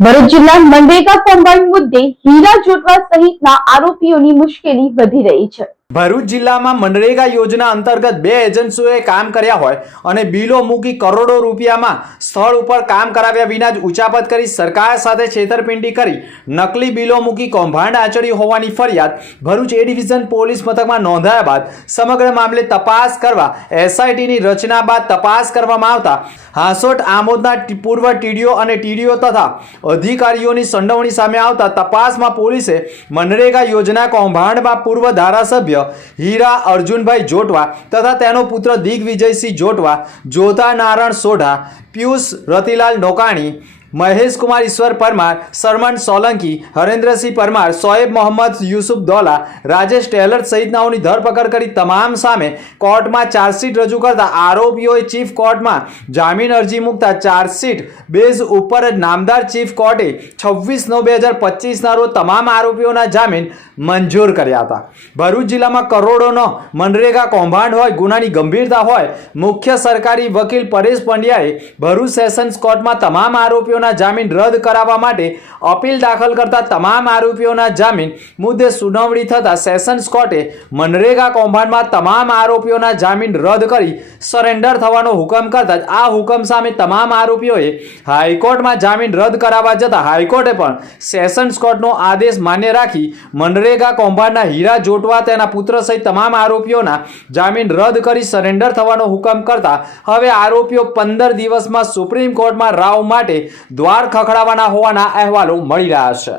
ભરૂચ જિલ્લા મનરેગા કૌભાંડ મુદ્દે હીરા જોટવા સહિતના આરોપીઓની મુશ્કેલી વધી રહી છે. ભરૂચ જિલ્લામાં મનરેગા યોજના અંતર્ગત બે એજન્સીઓએ કામ કર્યા હોય અને બિલો મૂકી કરોડો રૂપિયામાં સ્થળ ઉપર કામ કરાવ્યા વિના જ ઉચાપત કરી સરકાર સાથે છેતરપિંડી કરી નકલી બિલો મૂકી કૌભાંડ આચર્યું હોવાની ફરિયાદ ભરૂચ એ ડિવિઝન પોલીસ મથકમાં નોંધાયા બાદ સમગ્ર મામલે તપાસ કરવા એસઆઈટીની રચના બાદ તપાસ કરવામાં આવતા હાંસોટ આમોદના પૂર્વ ટીડીઓ અને ટીડીઓ તથા અધિકારીઓની સંડોવણી સામે આવતા તપાસમાં પોલીસે મનરેગા યોજના કૌભાંડમાં પૂર્વ ધારાસભ્ય હીરા અર્જુનભાઈ જોટવા તથા તેનો પુત્ર દિગ્વિજયસિંહ જોટવા જોતા નારાયણ સોઢા પિયુષ રતિલાલ નોકાણી મહેશકુમાર ઈશ્વર પરમાર, સરમન સોલંકી, હરેન્દ્રસિંહ પરમાર, સોએબ મોહમ્મદ યુસુફ દોલા, રાજેશ ટેલર સહિતનાઓની ધરપકડ કરી તમામ સામે કોર્ટમાં ચાર્જશીટ રજૂ કરતા આરોપીઓએ ચીફ કોર્ટમાં જામીન અરજી મૂકતા ચાર્જશીટ બેઝ ઉપર જ નામદાર ચીફ કોર્ટે છવ્વીસ નવ બે હજાર પચીસના રોજ તમામ આરોપીઓના જામીન મંજૂર કર્યા હતા. ભરૂચ જિલ્લામાં કરોડોનો મનરેગા કૌભાંડ હોય, ગુનાની ગંભીરતા હોય, મુખ્ય સરકારી વકીલ પરેશ પંડ્યાએ ભરૂચ સેશન્સ કોર્ટમાં તમામ આરોપીઓના જામીન રદ કરાવવા માટે અપીલ દાખલ કરતા તમામ આરોપીઓના જામીન મુદ્દે સુનાવણી થતા સેશન્સ કોર્ટે મનરેગા કૌભાંડમાં તમામ આરોપીઓના જામીન રદ કરી સરેન્ડર થવાનો હુકમ કરતા આ હુકમ સામે તમામ આરોપીઓએ હાઈકોર્ટમાં જામીન રદ કરાવવા જતા હાઈકોર્ટે પણ સેશન્સ કોર્ટનો આદેશ માન્ય રાખી મનરેગા કૌભાંડના હીરા જોટવા તેના પુત્ર સહિત તમામ આરોપીઓના જામીન રદ કરી સરેન્ડર થવાનો હુકમ કરતા હવે આરોપીઓ પંદર દિવસમાં સુપ્રીમ કોર્ટમાં રાવ માટે દ્વાર ખખડાવવાના હોવાના અહેવાલો મળી રહ્યા છે.